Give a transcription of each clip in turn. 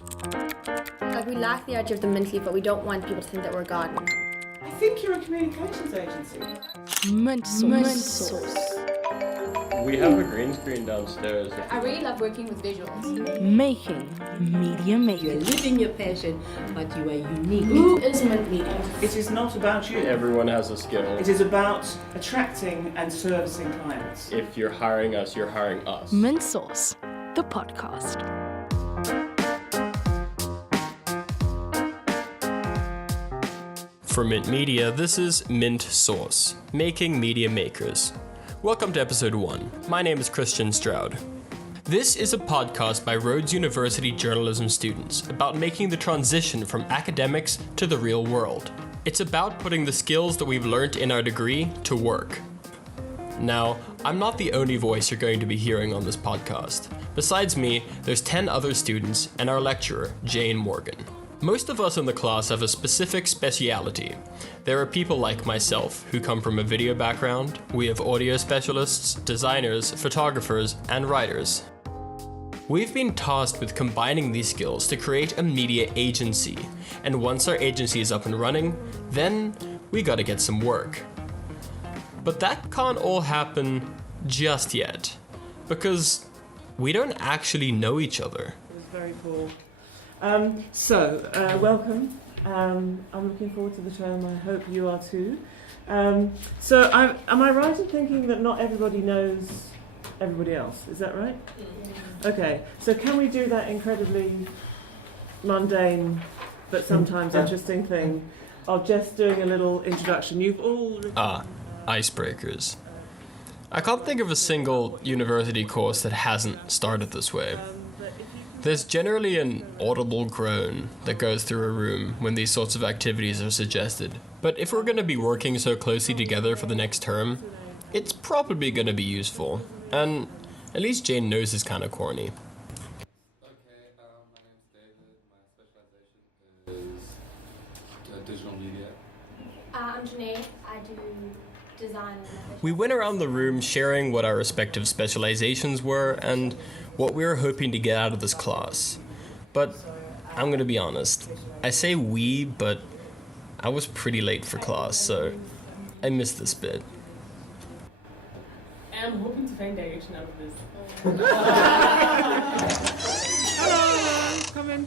Like, we lack the idea of the mint leaf, but we don't want people to think that we're God. I think you're a communications agency. Mint sauce. We have a green screen downstairs. I really love working with visuals. Making media makers. You're living your passion, but you are unique. Who is Mint Media? It is not about you. Everyone has a skill. It is about attracting and servicing clients. If you're hiring us, you're hiring us. Mint Sauce, the podcast. For Mint Media, this is Mint Sauce, Making Media Makers. Welcome to episode 1. My name is Christian Stroud. This is a podcast by Rhodes University journalism students about making the transition from academics to the real world. It's about putting the skills that we've learned in our degree to work. Now, I'm not the only voice you're going to be hearing on this podcast. Besides me, there's 10 other students and our lecturer, Jayne Morgan. Most of us in the class have a specific speciality. There are people like myself who come from a video background. We have audio specialists, designers, photographers, and writers. We've been tasked with combining these skills to create a media agency, and once our agency is up and running, then we gotta get some work. But that can't all happen just yet, because we don't actually know each other. It was very cool. Welcome. I'm looking forward to the show, and I hope you are too. Am I right in thinking that not everybody knows everybody else? Is that right? Yeah. Okay, so can we do that incredibly mundane but sometimes interesting thing of just doing a little introduction? You've all... Icebreakers. I can't think of a single university course that hasn't started this way. There's generally an audible groan that goes through a room when these sorts of activities are suggested. But if we're going to be working so closely together for the next term, it's probably going to be useful. And at least Jayne knows it's kind of corny. Okay, my name's David. My specialization is digital media. I'm Jayne. I do design. We went around the room sharing what our respective specializations were and what we were hoping to get out of this class. But I'm going to be honest. I say we, but I was pretty late for class, so I missed this bit. And I'm hoping to find direction out of this. Hello, come in.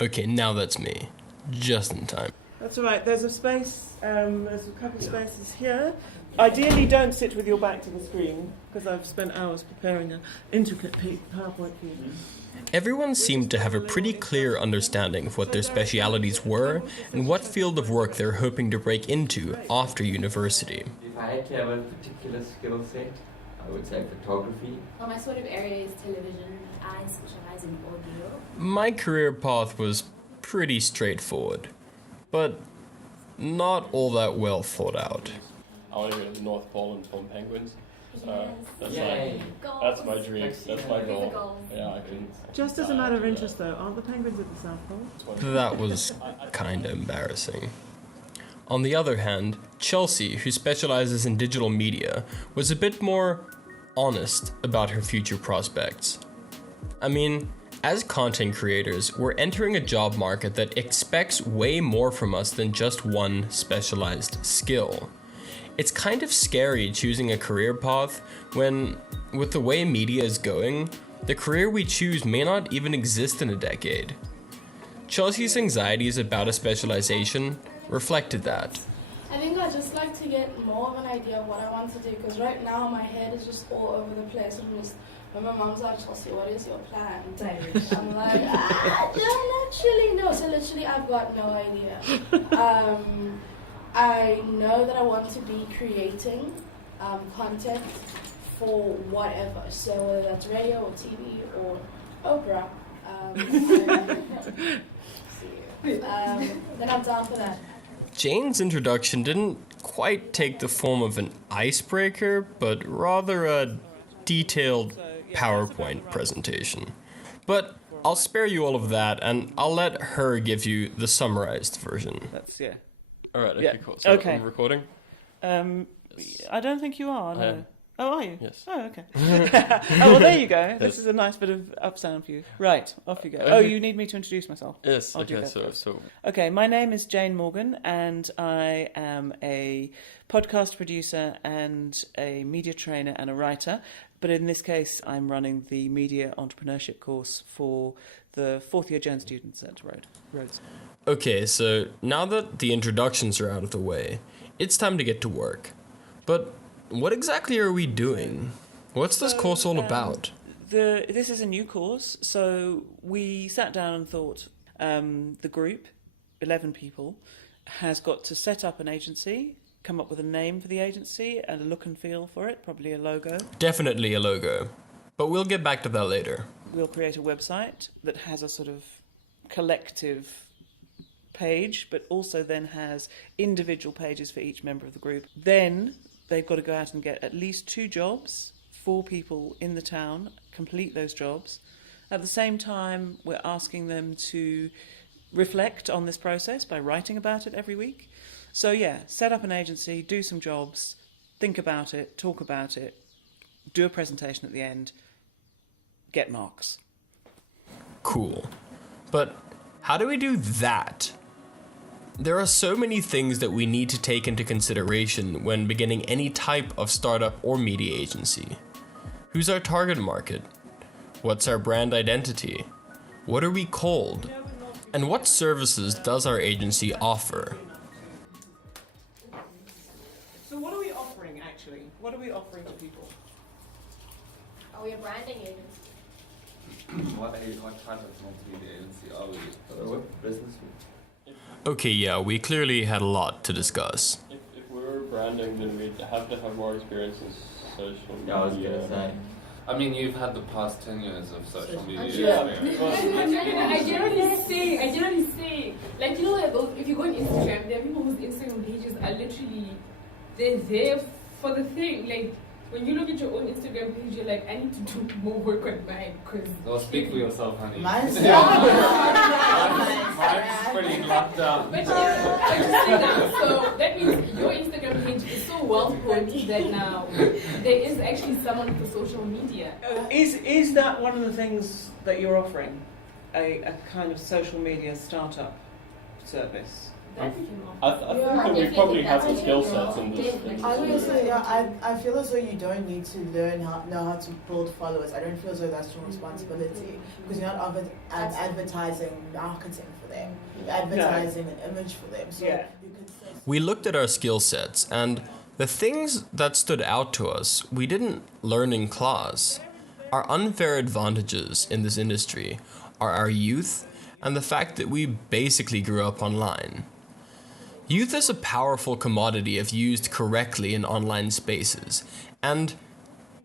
Okay, now that's me. Just in time. That's all right. There's a space. There's a couple of spaces here. Ideally, don't sit with your back to the screen, because I've spent hours preparing an intricate PowerPoint for you. Everyone seemed to have a pretty clear understanding of what their specialities were and what field of work they're hoping to break into after university. If I had to have a particular skill set, I would say photography. Well, my sort of area is television. I specialize in audio. My career path was pretty straightforward, but not all that well thought out. I want to go to the North Pole and film penguins. That's my dream. That's my goal. Yeah, I can. Just as a matter of interest, though, aren't the penguins at the South Pole? That was kind of embarrassing. On the other hand, Chelsea, who specializes in digital media, was a bit more honest about her future prospects. I mean, as content creators, we're entering a job market that expects way more from us than just one specialized skill. It's kind of scary choosing a career path when, with the way media is going, the career we choose may not even exist in a decade. Chelsea's anxieties about a specialization reflected that. I think I'd just like to get more of an idea of what I want to do, because right now my head is just all over the place. When my mom's like, Chelsea, what is your plan? I'm like, I don't actually know. So literally I've got no idea. I know that I want to be creating content for whatever. So whether that's radio or TV or opera. Then I'm down for that. Jayne's introduction didn't quite take the form of an icebreaker, but rather a detailed PowerPoint presentation. But I'll spare you all of that, and I'll let her give you the summarized version. Yeah. All right, okay, Yeah. cool. So Okay. I'm recording? I don't think you are, no. Oh, are you? Yes. Oh, okay. Oh, well, there you go. This is a nice bit of upsound for you. Right, off you go. Oh, you need me to introduce myself? Yes. I'll do Okay. that first. So Okay, my name is Jayne Morgan, and I am a podcast producer and a media trainer and a writer. But in this case, I'm running the media entrepreneurship course for the fourth year Jayne students at Rhodes. okay. So now that the introductions are out of the way, it's time to get to work. But what exactly are we doing? What's this course all about? This is a new course, so we sat down and thought the group, 11 people, has got to set up an agency, come up with a name for the agency and a look and feel for it, probably a logo. Definitely a logo. But we'll get back to that later. We'll create a website that has a sort of collective page, but also then has individual pages for each member of the group. Then they've got to go out and get at least 2 jobs, 4 people in the town, complete those jobs. At the same time, we're asking them to reflect on this process by writing about it every week. So yeah, set up an agency, do some jobs, think about it, talk about it, do a presentation at the end, get marks. Cool. But how do we do that? There are so many things that we need to take into consideration when beginning any type of startup or media agency. Who's our target market? What's our brand identity? What are we called? And what services does our agency offer? So what are we offering actually? What are we offering to people? Are we a branding agency? What type of multimedia agency are we? What business? Okay, yeah, we clearly had a lot to discuss. If we were branding, then we'd have to have more experience in social media. Yeah, I was gonna say. I mean, you've had the past 10 years of social media Yeah. experience. I generally say, like, you know, like, if you go on Instagram, there are people whose Instagram pages are literally, they're there for the thing. Like, when you look at your own Instagram page, you're like, I need to do more work on mine, because... Well, speak for yourself, honey. Mine's Mine's pretty locked up. But just say now, so that means your Instagram page is so well put that now there is actually someone for social media. Is that one of the things that you're offering? A kind of social media startup service? That we can I offer. think that we probably have the skill sets in this. I was gonna say, yeah, I feel as though you don't need to know how to build followers. I don't feel as though that's your responsibility, because you're not advertising marketing for them. You're advertising an image for them. So Yeah. you could say. We looked at our skill sets, and the things that stood out to us we didn't learn in class. Our unfair advantages in this industry are our youth and the fact that we basically grew up online. Youth is a powerful commodity if used correctly in online spaces, and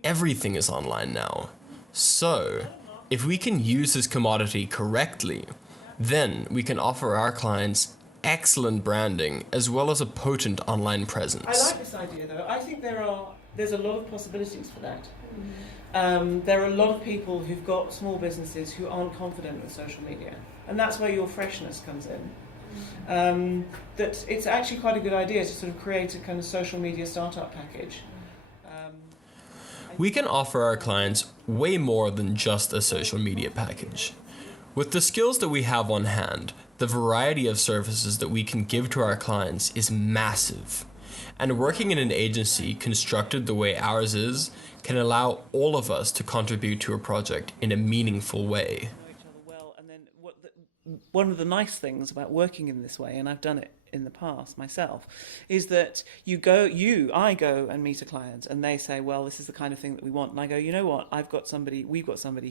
everything is online now. So, if we can use this commodity correctly, then we can offer our clients excellent branding as well as a potent online presence. I like this idea though. I think there's a lot of possibilities for that. There are a lot of people who've got small businesses who aren't confident with social media, and that's where your freshness comes in. That it's actually quite a good idea to sort of create a kind of social media startup package. We can offer our clients way more than just a social media package. With the skills that we have on hand, the variety of services that we can give to our clients is massive. And working in an agency constructed the way ours is can allow all of us to contribute to a project in a meaningful way. Know each other well, and then one of the nice things about working in this way, and I've done it in the past myself, is that I go and meet a client and they say, well, this is the kind of thing that we want, and I go, you know what, we've got somebody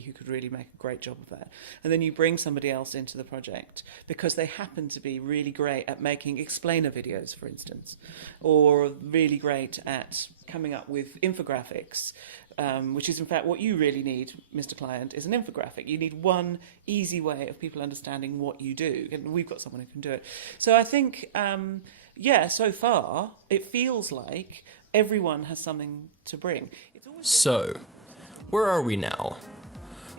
who could really make a great job of that, and then you bring somebody else into the project because they happen to be really great at making explainer videos, for instance, or really great at coming up with infographics, which is in fact what you really need, Mr. Client, is an infographic. You need one easy way of people understanding what you do, and we've got someone who can do it. So I think, so far, it feels like everyone has something to bring. So, where are we now?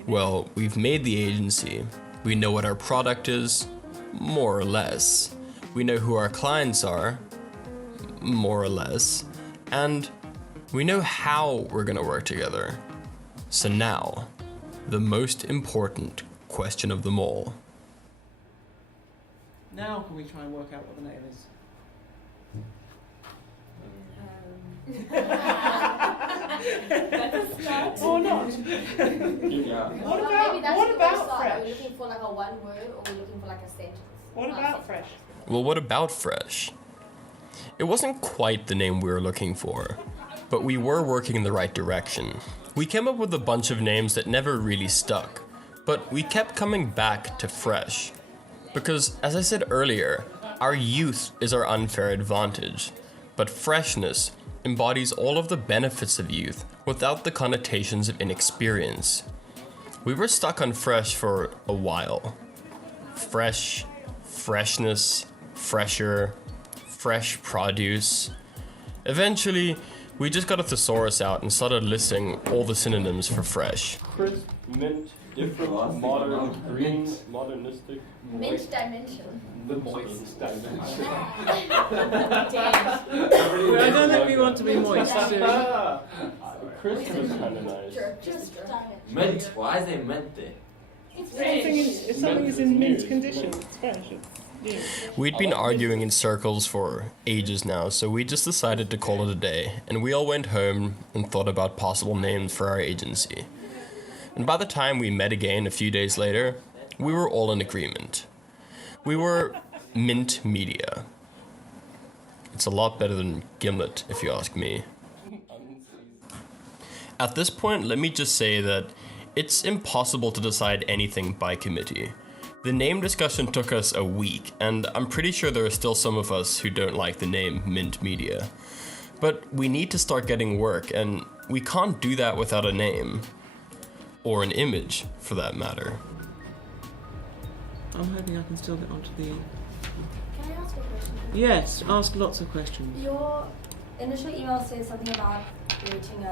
Well, we've made the agency. We know what our product is, more or less. We know who our clients are, more or less. And We know how we're gonna work together. So now, the most important question of them all. Now can we try and work out what the name is? That's a start. Or not? Yeah. Maybe that's What the about first start. Are fresh? we looking for like a one word or are we looking for like a sentence? What about fresh? Well, what about Fresh? It wasn't quite the name we were looking for, but we were working in the right direction. We came up with a bunch of names that never really stuck, but we kept coming back to Fresh. Because, as I said earlier, our youth is our unfair advantage, but freshness embodies all of the benefits of youth without the connotations of inexperience. We were stuck on Fresh for a while. Fresh, freshness, fresher, fresh produce. Eventually, we just got a thesaurus out and started listing all the synonyms for fresh. Crisp, mint, different, modern, green, modernistic. Mint dimension. The moist dimension. Damn. I don't think we want to be moist. Crisp is kind of nice. Just dimension. Mint. Why is it mint there? If something is in mint condition, it's fresh. We'd been arguing in circles for ages now, so we just decided to call it a day, and we all went home and thought about possible names for our agency. And by the time we met again a few days later, we were all in agreement. We were Mint Media. It's a lot better than Gimlet, if you ask me. At this point, let me just say that it's impossible to decide anything by committee. The name discussion took us a week, and I'm pretty sure there are still some of us who don't like the name Mint Media. But we need to start getting work, and we can't do that without a name. Or an image, for that matter. I'm hoping I can still get onto the... Can I ask a question? Yes, ask lots of questions. Your initial email says something about creating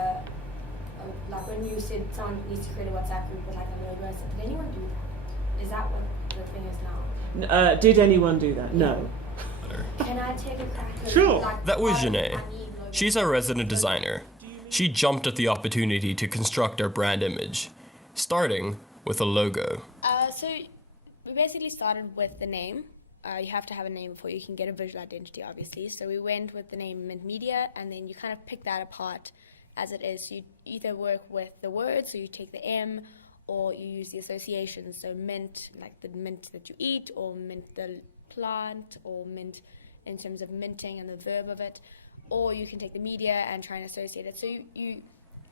like when you said someone needs to create a WhatsApp group with like a logo. So did anyone do that? Is that what the thing is now? Did anyone do that? No. Can I take a crack at Sure. like, That was I Jayne. need logos. She's our resident designer. She jumped at the opportunity to construct our brand image, starting with a logo. So we basically started with the name. You have to have a name before you can get a visual identity, obviously. So we went with the name Mint Media, and then you kind of pick that apart as it is. So you either work with the word, so you take the M, or you use the associations. So mint, like the mint that you eat, or mint the plant, or mint in terms of minting and the verb of it. Or you can take the media and try and associate it. So you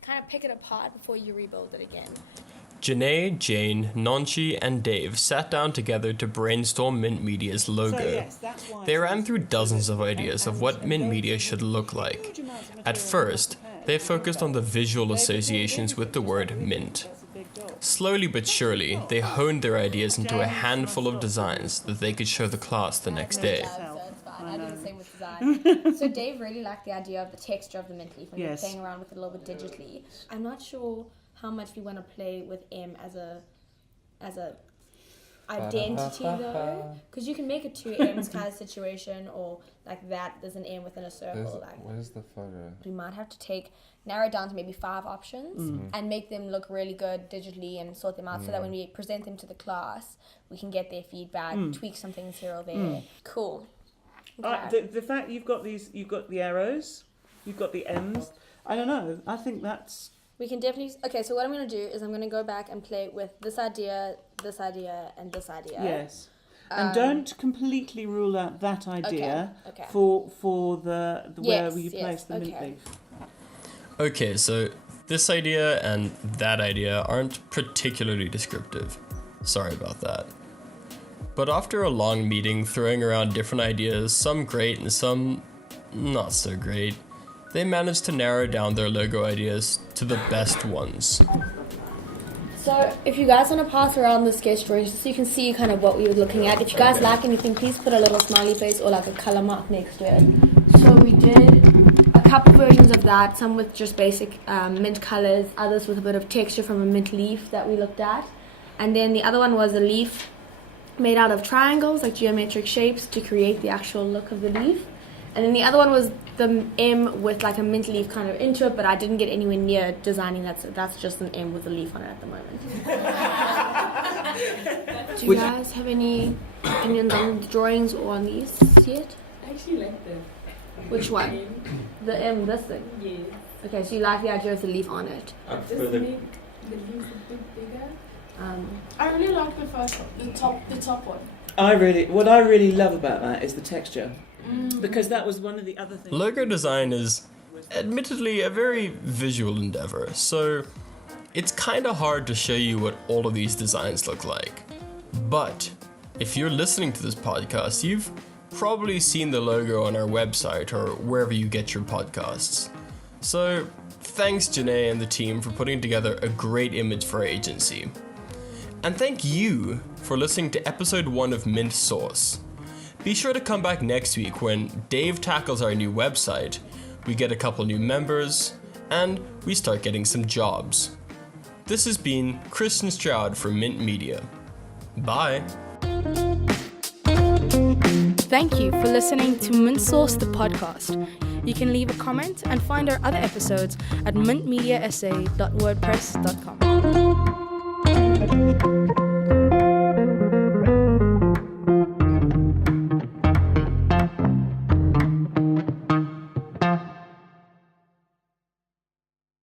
kind of pick it apart before you rebuild it again. Jayne, Jayne, Nonchi, and Dave sat down together to brainstorm Mint Media's logo. They ran through dozens of ideas of what Mint Media should look like. At first, they focused on the visual associations with the word mint. Slowly but surely, they honed their ideas into a handful of designs that they could show the class the next day. I do the same with design. So Dave really liked the idea of the texture of the mint leaf when you're playing around with it a little bit digitally. I'm not sure how much we want to play with M as a identity though, because you can make it two M's kind of situation, or like that there's an M within a circle. Where's the photo? We might have to narrow it down to maybe 5 options and make them look really good digitally and sort them out so that when we present them to the class, we can get their feedback, tweak some things here or there. Cool. Okay. The fact you've got the arrows, you've got the M's, I don't know, I think that's... We can definitely... Okay, so what I'm going to do is I'm going to go back and play with this idea, and this idea. Yes. And don't completely rule out that idea for the where you place the mint leaf. Okay, so this idea and that idea aren't particularly descriptive. Sorry about that. But after a long meeting throwing around different ideas, some great and some not so great, they managed to narrow down their logo ideas to the best ones. So if you guys want to pass around the sketch drawings just so you can see kind of what we were looking at. If you guys like anything, please put a little smiley face or like a colour mark next to it. So we did a couple versions of that, some with just basic mint colours, others with a bit of texture from a mint leaf that we looked at. And then the other one was a leaf made out of triangles, like geometric shapes, to create the actual look of the leaf. And then the other one was the M with like a mint leaf kind of into it, but I didn't get anywhere near designing that, so that's just an M with a leaf on it at the moment. Do you guys have any opinions on the drawings or on these yet? I actually like the Which one? The M, this thing? Yeah. Okay, so you like the idea of the leaf on it? Just make the leaves a bit bigger. I really like the first one, the top one. What I really love about that is the texture, because that was one of the other things. Logo design is admittedly a very visual endeavor, so it's kind of hard to show you what all of these designs look like. But if you're listening to this podcast, you've probably seen the logo on our website or wherever you get your podcasts. So thanks Jayne and the team for putting together a great image for our agency. And thank you for listening to episode 1 of Mint Sauce. Be sure to come back next week when Dave tackles our new website, we get a couple new members, and we start getting some jobs. This has been Christian Stroud for Mint Media. Bye. Thank you for listening to Mint Sauce, the podcast. You can leave a comment and find our other episodes at mintmediasa.wordpress.com.